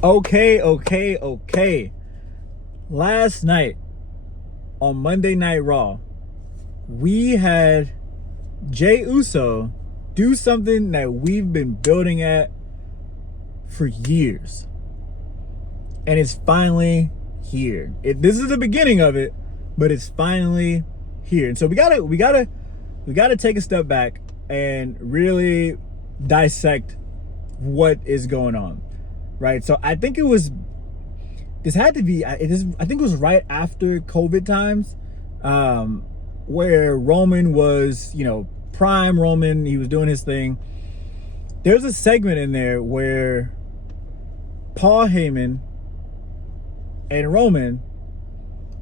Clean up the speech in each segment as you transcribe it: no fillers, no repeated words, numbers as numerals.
Okay. Last night on Monday Night Raw, we had Jey Uso do something that we've been building at for years. And it's finally here. This is the beginning of it, but it's finally here. And so we gotta take a step back and really dissect what is going on. Right? So I think it was I think it was right after COVID times, where Roman was, prime Roman. He was doing his thing. There's a segment in there where Paul Heyman and Roman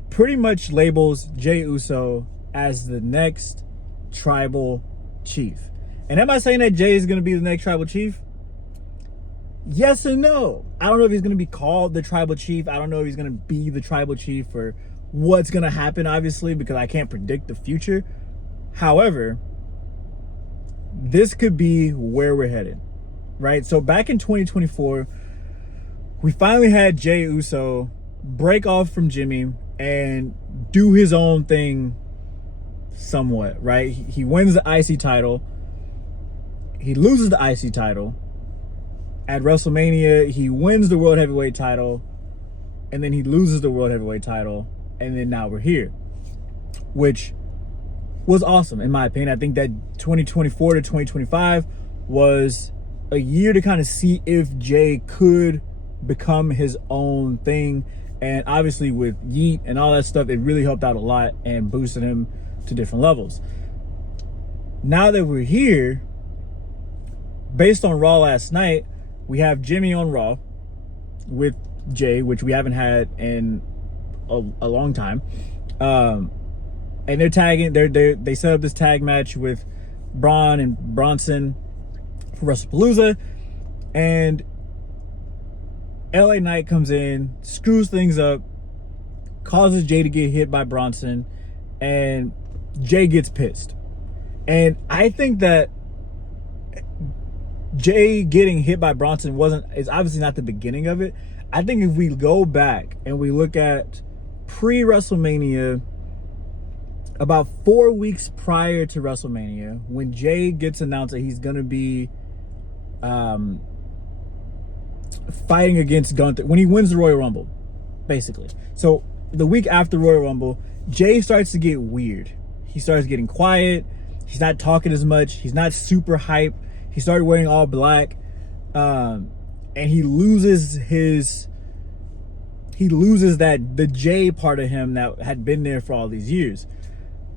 pretty much labels Jey Uso as the next tribal chief. And am I saying that Jey is going to be the next tribal chief? Yes and no. I don't know if he's going to be called the tribal chief. I don't know if he's going to be the tribal chief or what's going to happen, obviously, because I can't predict the future. However, this could be where we're headed, right? So back in 2024, we finally had Jey Uso break off from Jimmy and do his own thing somewhat, right? He wins the IC title. He loses the IC title. At WrestleMania, he wins the World Heavyweight title, and then he loses the World Heavyweight title, and then now we're here, which was awesome, in my opinion. I think that 2024 to 2025 was a year to kind of see if Jey could become his own thing, and obviously with Yeet and all that stuff, it really helped out a lot and boosted him to different levels. Now that we're here, based on Raw last night, we have Jimmy on Raw with Jey, which we haven't had in a long time. And they're tagging. They set up this tag match with Braun and Bronson for WrestlePalooza, and LA Knight comes in, screws things up, causes Jey to get hit by Bronson, and Jey gets pissed. And I think that Jey getting hit by Bronson is obviously not the beginning of it. I think if we go back and we look at pre-WrestleMania, about 4 weeks prior to WrestleMania, when Jey gets announced that he's going to be fighting against Gunther, when he wins the Royal Rumble, basically. So the week after Royal Rumble, Jey starts to get weird. He starts getting quiet. He's not talking as much. He's not super hype. He started wearing all black, and he loses the Jey part of him that had been there for all these years.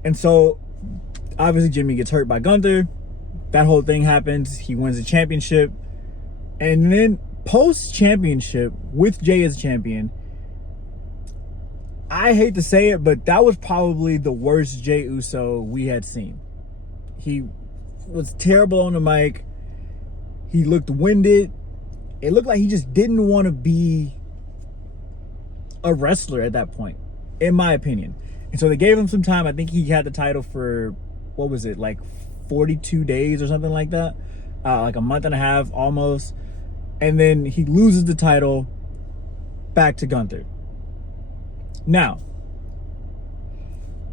And so obviously Jimmy gets hurt by Gunther. That whole thing happens. He wins the championship. And then post-championship, with Jey as champion, I hate to say it, but that was probably the worst Jey Uso we had seen. He was terrible on the mic. He looked winded. It looked like he just didn't want to be a wrestler at that point, in my opinion. And so they gave him some time. I think he had the title for, what was it, like 42 days or something like that? Like a month and a half almost. And then he loses the title back to Gunther. Now,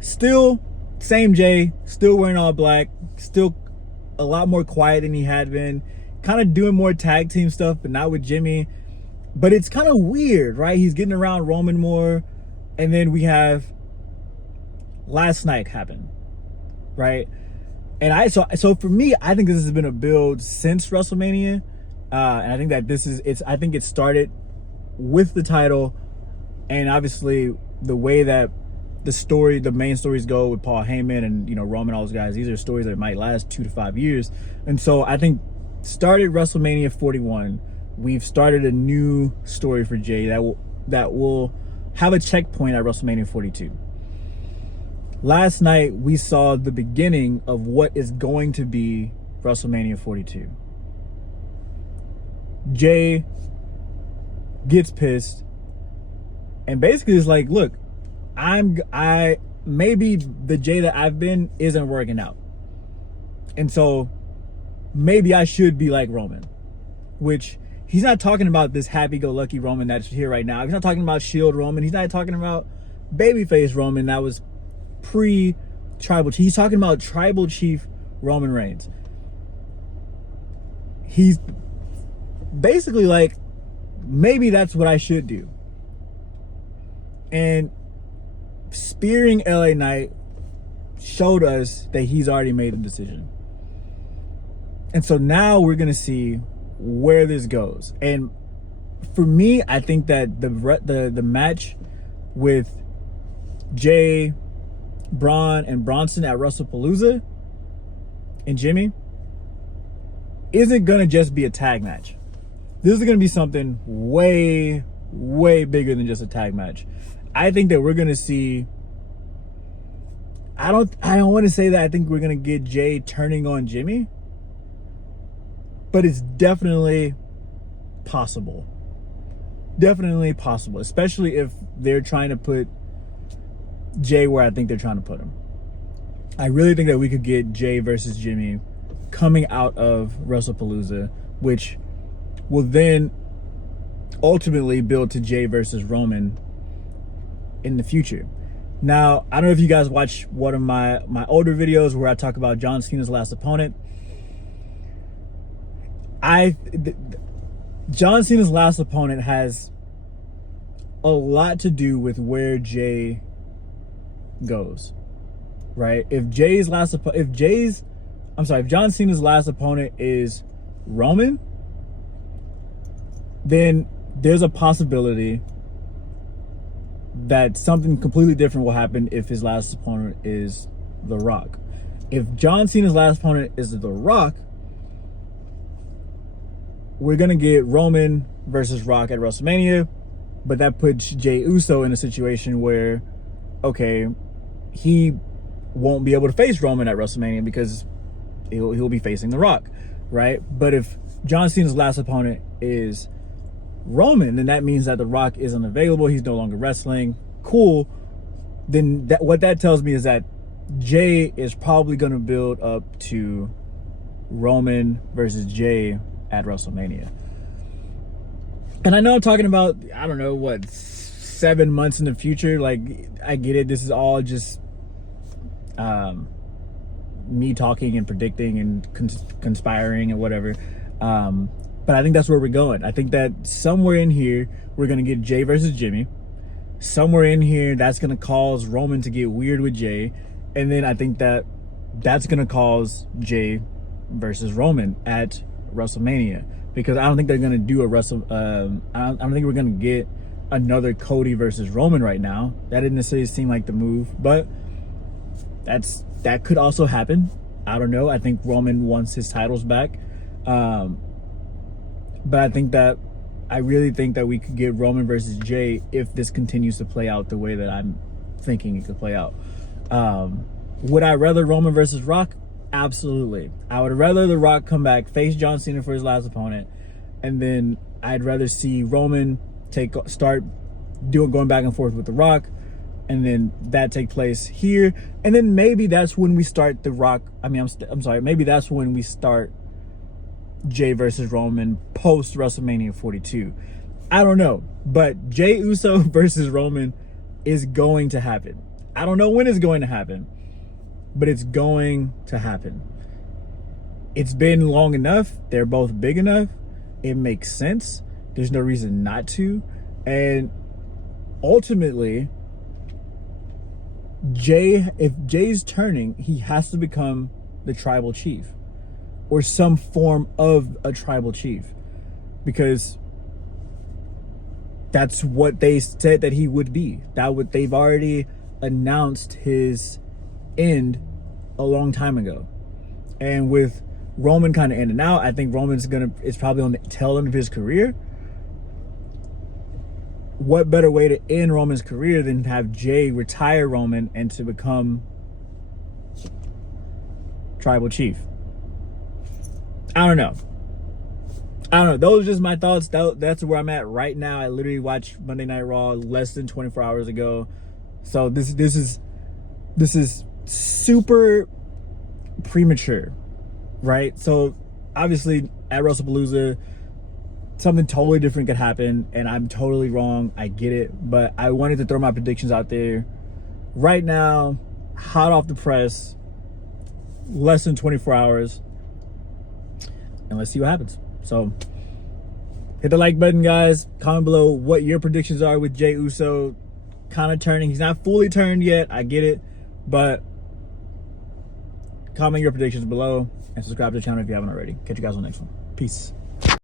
still same Jey, still wearing all black, still a lot more quiet than he had been, kind of doing more tag team stuff, but not with Jimmy. But it's kind of weird, right? He's getting around Roman more. And then we have last night happen, right? And so for me, I think this has been a build since WrestleMania. And I think that I think it started with the title, and obviously the way that the main stories go with Paul Heyman and, Roman, all those guys, these are stories that might last 2 to 5 years. And so I think started WrestleMania 41, we've started a new story for Jey that will have a checkpoint at WrestleMania 42. Last night, we saw the beginning of what is going to be WrestleMania 42. Jey gets pissed and basically is like, look, maybe the Jey that I've been isn't working out. And so maybe I should be like Roman, which He's not talking about this happy-go-lucky Roman that's here right now. He's not talking about Shield Roman. He's not talking about babyface Roman that was pre-Tribal Chief. He's talking about Tribal Chief Roman Reigns. He's basically like, maybe that's what I should do. And spearing LA Knight showed us that he's already made a decision. And so now we're going to see where this goes. And for me, I think that the match with Jey, Braun, and Bronson at WrestlePalooza and Jimmy isn't going to just be a tag match. This is going to be something way, way bigger than just a tag match. I think that we're going to see, I don't want to say that I think we're going to get Jey turning on Jimmy, but it's definitely possible. Definitely possible, especially if they're trying to put Jey where I think they're trying to put him. I really think that we could get Jey versus Jimmy coming out of WrestlePalooza, which will then ultimately build to Jey versus Roman in the future. Now, I don't know if you guys watch one of my older videos where I talk about John Cena's last opponent. John Cena's last opponent has a lot to do with where Jey goes, right? If John Cena's last opponent is Roman, then there's a possibility that something completely different will happen if his last opponent is The Rock. If John Cena's last opponent is The Rock, we're going to get Roman versus Rock at WrestleMania, but that puts Jey Uso in a situation where, okay, he won't be able to face Roman at WrestleMania because he'll be facing The Rock, right? But if John Cena's last opponent is Roman, then that means that The Rock isn't available. He's no longer wrestling. Cool. Then what that tells me is that Jey is probably going to build up to Roman versus Jey at WrestleMania. And I know I'm talking about, I don't know, what, 7 months in the future. Like, I get it. This is all just me talking and predicting and conspiring and whatever. But I think that's where we're going. I think that somewhere in here, we're going to get Jey versus Jimmy. Somewhere in here, that's going to cause Roman to get weird with Jey. And then I think that that's going to cause Jey versus Roman at WrestleMania. Because I don't think they're going to do a I don't think we're going to get another Cody versus Roman right now. That didn't necessarily seem like the move. But that could also happen. I don't know. I think Roman wants his titles back. But I really think that we could get Roman versus Jey if this continues to play out the way that I'm thinking it could play out. Would I rather Roman versus Rock? Absolutely. I would rather The Rock come back, face John Cena for his last opponent, and then I'd rather see Roman start going back and forth with The Rock, and then that take place here, and then maybe that's when we start The Rock. I'm sorry. Maybe that's when we start Jey versus Roman post WrestleMania 42. I don't know, but Jey Uso versus Roman is going to happen. I don't know when it's going to happen, but it's going to happen. It's been long enough. They're both big enough. It makes sense. There's no reason not to. And ultimately, if Jey's turning, he has to become the tribal chief or some form of a tribal chief, because that's what they said that he would be. They've already announced his end a long time ago. And with Roman kind of ending out, I think it's probably on the tail end of his career. What better way to end Roman's career than have Jey retire Roman and to become tribal chief? I don't know. Those are just my thoughts. That's where I'm at right now. I literally watched Monday Night Raw less than 24 hours ago. So this is super premature, right? So obviously at WrestlePalooza, something totally different could happen, and I'm totally wrong. I get it, but I wanted to throw my predictions out there right now, hot off the press, less than 24 hours, and let's see what happens. So hit the like button, guys. Comment below what your predictions are with Jey Uso kind of turning. He's not fully turned yet, I get it, but comment your predictions below and subscribe to the channel if you haven't already. Catch you guys on the next one. Peace.